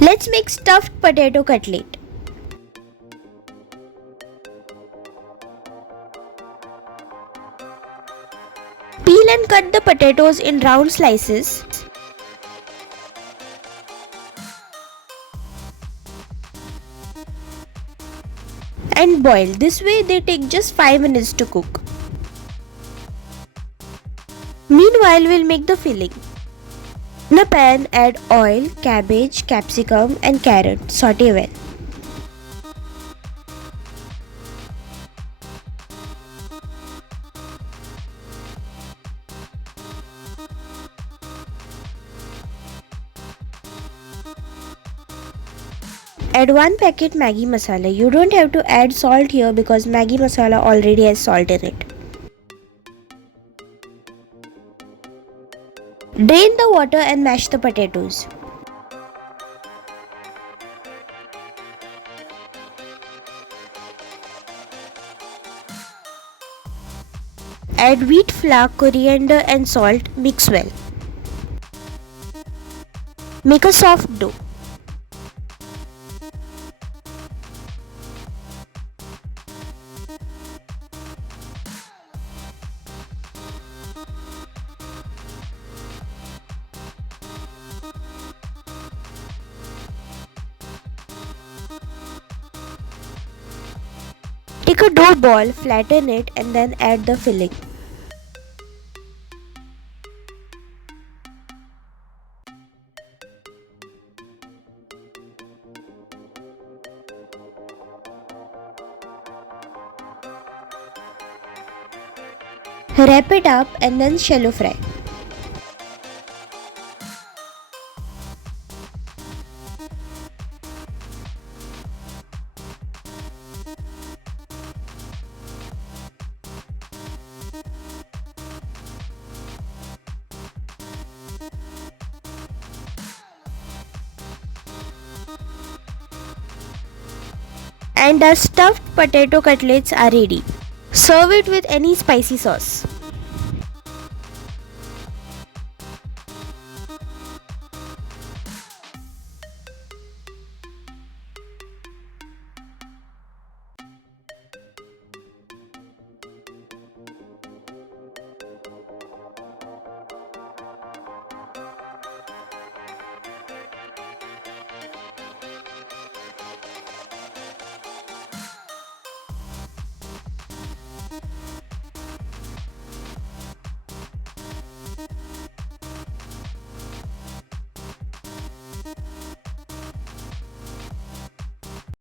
Let's make stuffed potato cutlet. Peel and cut the potatoes in round slices. And boil. This way they take just 5 minutes to cook. Meanwhile, we'll make the filling. In a pan, add oil, cabbage, capsicum and carrot. Saute well. Add 1 packet Maggi masala. You don't have to add salt here because Maggi masala already has salt in it. Drain the water and mash the potatoes. Add wheat flour, coriander and salt. Mix well. Make a soft dough. Take a dough ball, flatten it and then add the filling. Wrap it up and then shallow fry. And our stuffed potato cutlets are ready. Serve it with any spicy sauce.